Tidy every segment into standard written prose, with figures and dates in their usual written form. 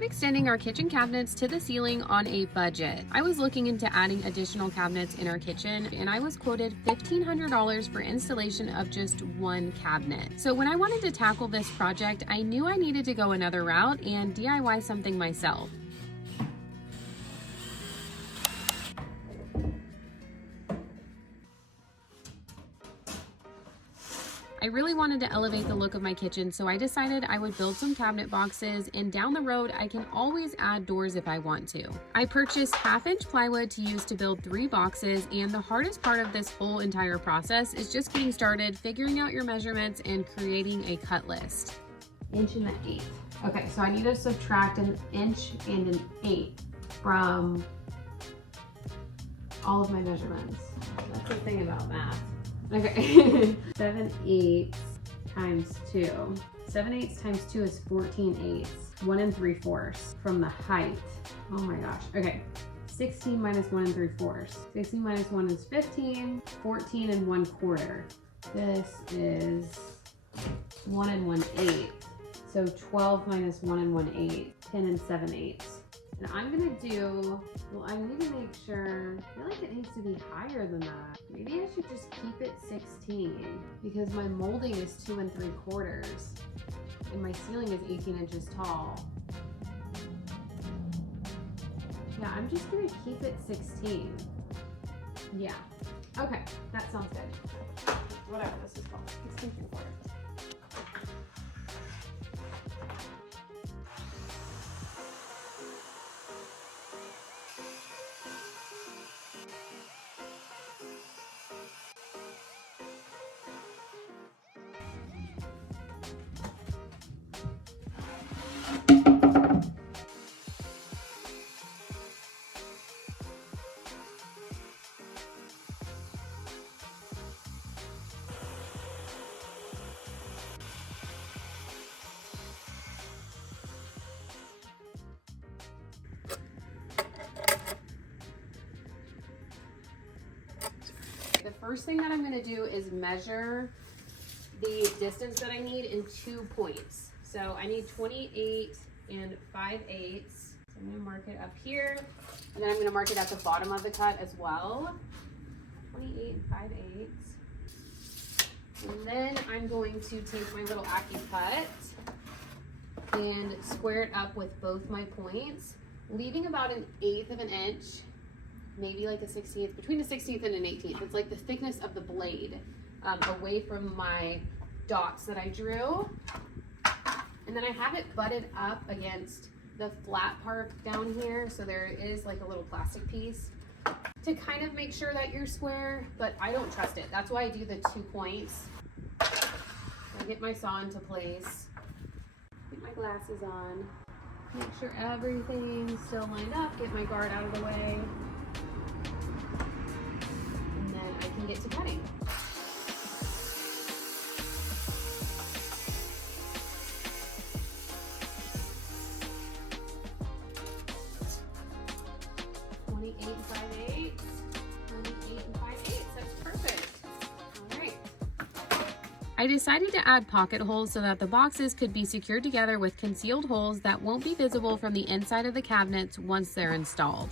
I'm extending our kitchen cabinets to the ceiling on a budget. I was looking into adding additional cabinets in our kitchen and I was quoted $1,500 for installation of just one cabinet. So when I wanted to tackle this project, I knew I needed to go another route and DIY something myself. I really wanted to elevate the look of my kitchen, so I decided I would build some cabinet boxes, and down the road I can always add doors if I want to. I purchased 1/2-inch plywood to use to build 3 boxes, and the hardest part of this whole entire process is just getting started, figuring out your measurements, and creating a cut list. 1.1 Okay, so I need to subtract 1 inch and 1/8 from all of my measurements. That's the thing about math. Okay, 7/8 times 2. 7/8 times 2 is 14/8. 1 3/4 from the height. Oh my gosh. Okay, 16 minus 1 3/4. 16 minus 1 is 15. 14 1/4. This is 1 1/8. So 12 minus 1 1/8. 10 7/8. And I'm gonna do, well, I need to make sure, I feel like it needs to be higher than that. Maybe I should just keep it 16 because my molding is 2 3/4 and my ceiling is 18 inches tall. Yeah, I'm just gonna keep it 16. Yeah, okay, that sounds good. Whatever this is called, 16 3/4. The first thing that I'm going to do is measure the distance that I need in 2 points. So I need 28 5/8. So I'm going to mark it up here, and then I'm going to mark it at the bottom of the cut as well. 28 5/8. And then I'm going to take my little Ackie cut and square it up with both my points, leaving about 1/8 of an inch, maybe like a 16th, between a 16th and an 18th. It's like the thickness of the blade away from my dots that I drew. And then I have it butted up against the flat part down here. So there is like a little plastic piece to kind of make sure that you're square, but I don't trust it. That's why I do the 2 points. I get my saw into place, get my glasses on, make sure everything's still lined up, get my guard out of the way. I can get to cutting. That's perfect. All right. I decided to add pocket holes so that the boxes could be secured together with concealed holes that won't be visible from the inside of the cabinets once they're installed.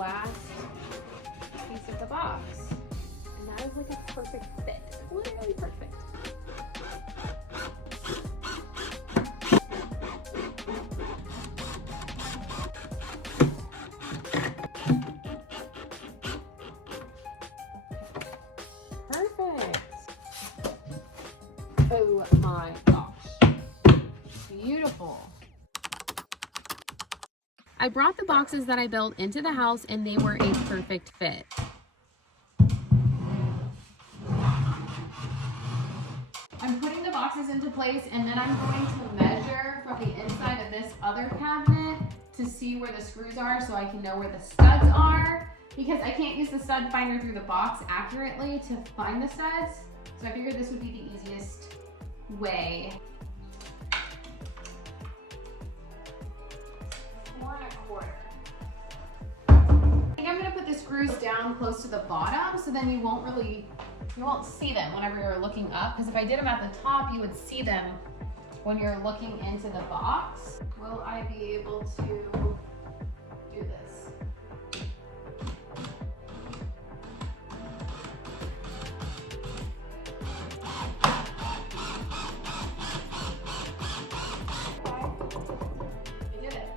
last piece of the box. And that is like a perfect fit. Literally perfect. I brought the boxes that I built into the house and they were a perfect fit. I'm putting the boxes into place and then I'm going to measure from the inside of this other cabinet to see where the screws are so I can know where the studs are, because I can't use the stud finder through the box accurately to find the studs. So I figured this would be the easiest way. 4 1/4. I think I'm gonna put the screws down close to the bottom so then you won't see them whenever you're looking up, because if I did them at the top, you would see them when you're looking into the box. Will I be able to do this? I did it.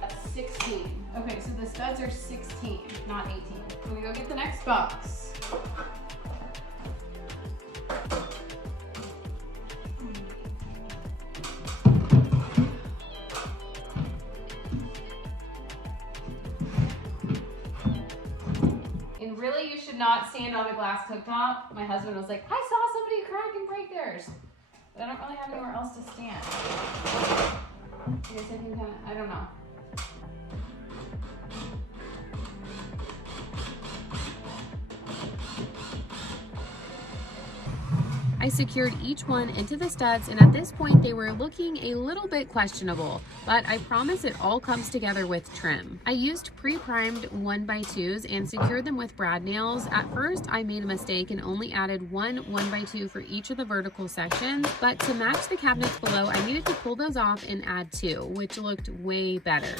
That's 16. Okay, so the studs are 16, not 18. Let me go get the next box. And really, you should not stand on a glass cooktop. My husband was like, I saw somebody crack and break theirs. But I don't really have anywhere else to stand. I guess I can kind of, I don't know. I secured each one into the studs, and at this point they were looking a little bit questionable, but I promise it all comes together with trim. I used pre-primed 1x2s and secured them with brad nails. At first I made a mistake and only added one 1x2 for each of the vertical sections, but to match the cabinets below I needed to pull those off and add 2, which looked way better.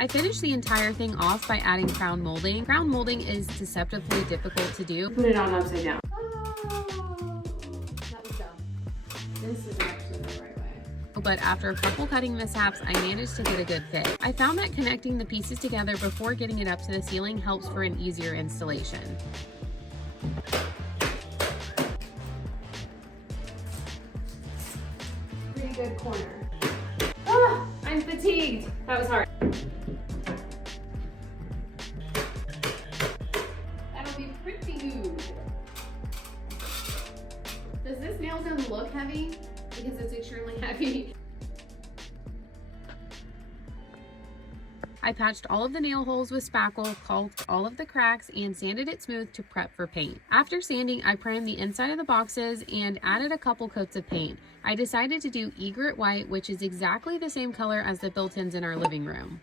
I finished the entire thing off by adding crown molding. Crown molding is deceptively difficult to do. Put it on upside down. Oh, that was dumb. This is actually the right way. but after a couple cutting mishaps, I managed to get a good fit. I found that connecting the pieces together before getting it up to the ceiling helps for an easier installation. Pretty good corner. Ah, I'm fatigued. That was hard. That'll be pretty good. Does this nail gun look heavy? Because it's extremely heavy. I patched all of the nail holes with spackle, caulked all of the cracks, and sanded it smooth to prep for paint. After sanding, I primed the inside of the boxes and added a couple coats of paint. I decided to do egret white, which is exactly the same color as the built-ins in our living room.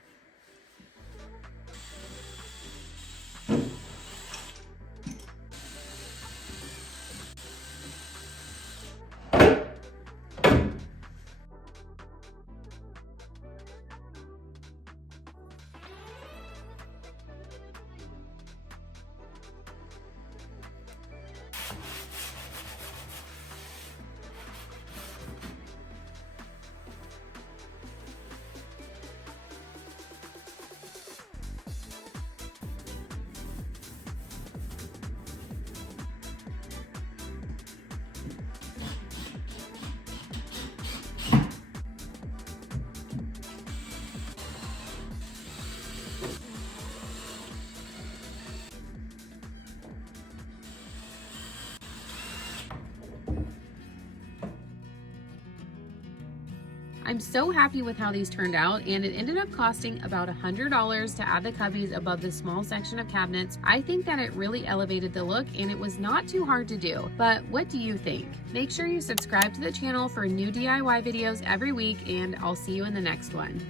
I'm so happy with how these turned out, and it ended up costing about $100 to add the cubbies above the small section of cabinets. I think that it really elevated the look and it was not too hard to do, but what do you think? Make sure you subscribe to the channel for new DIY videos every week, and I'll see you in the next one.